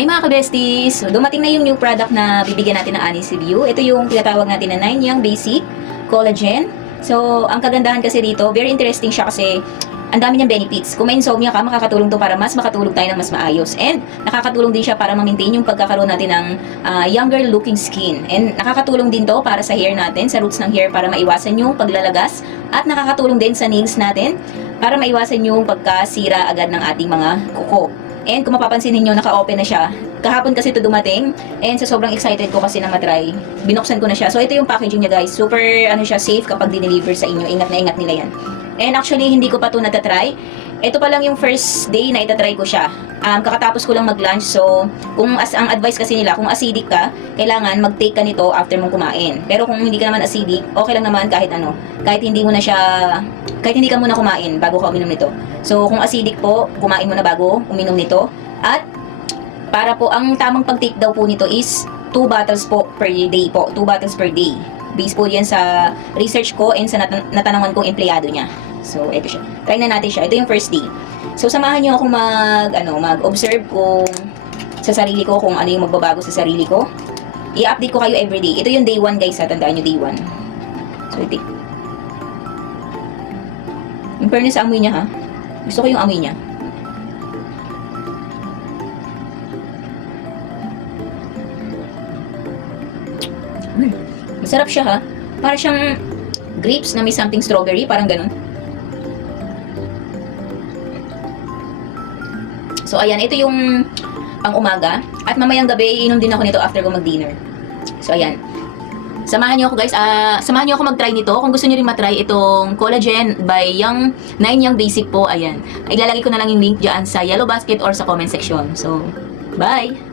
Ay mga ka-besties, so, dumating na yung new product na bibigyan natin ng honest review. Ito yung tinatawag natin na 9 Young Basic Collagen. So, ang kagandahan kasi dito, very interesting siya kasi ang dami niyang benefits. Kung may insomnia ka, makakatulong to para mas makatulog tayo ng mas maayos. And nakakatulong din siya para ma-maintain yung pagkakaroon natin ng younger looking skin. And nakakatulong din to para sa hair natin, sa roots ng hair para maiwasan yung paglalagas. At nakakatulong din sa nails natin para maiwasan yung pagkasira agad ng ating mga kuko. And kung mapapansin ninyo, naka-open na siya. Kahapon kasi ito dumating. And sa sobrang excited ko kasi na matry, binuksan ko na siya. So ito yung packaging niya guys. Super siya, safe kapag dineliver sa inyo. Ingat na ingat nila yan. And actually, hindi ko pa ito natatry. Ito pa lang yung first day na itatry ko siya. Kakatapos ko lang mag-lunch. So, ang advice kasi nila, kung acidic ka, kailangan mag-take ka nito after mong kumain. Pero kung hindi ka naman acidic, okay lang naman kahit ano. Kahit hindi ka muna kumain bago ka uminom nito. So, kung acidic po, kumain mo na bago uminom nito. At, para po, ang tamang pag-take daw po nito is 2 bottles po per day po. 2 bottles per day. Based po yan sa research ko and sa natanungan kong empleyado niya. So, ito siya. Try na natin siya. Ito yung first day. So, samahan niyo akong mag-observe kung sa sarili ko, kung ano yung magbabago sa sarili ko. I-update ko kayo everyday. Ito yung day 1 guys, ha. Tandaan nyo, day 1. So, ito. In fairness sa amoy niya, ha. Gusto ko yung amoy niya. Masarap siya, ha. Para siyang grapes na may something strawberry. Parang ganun. So, ayan. Ito yung pang-umaga. At mamayang gabi, iinom din ako nito after ko mag-dinner. So, ayan. Samahan niyo ako guys. Samahan niyo ako mag-try nito. Kung gusto niyo rin matry itong collagen by 9 Young Basic po. Ayan. Ilalagay ko na lang yung link dyan sa yellow basket or sa comment section. So, bye!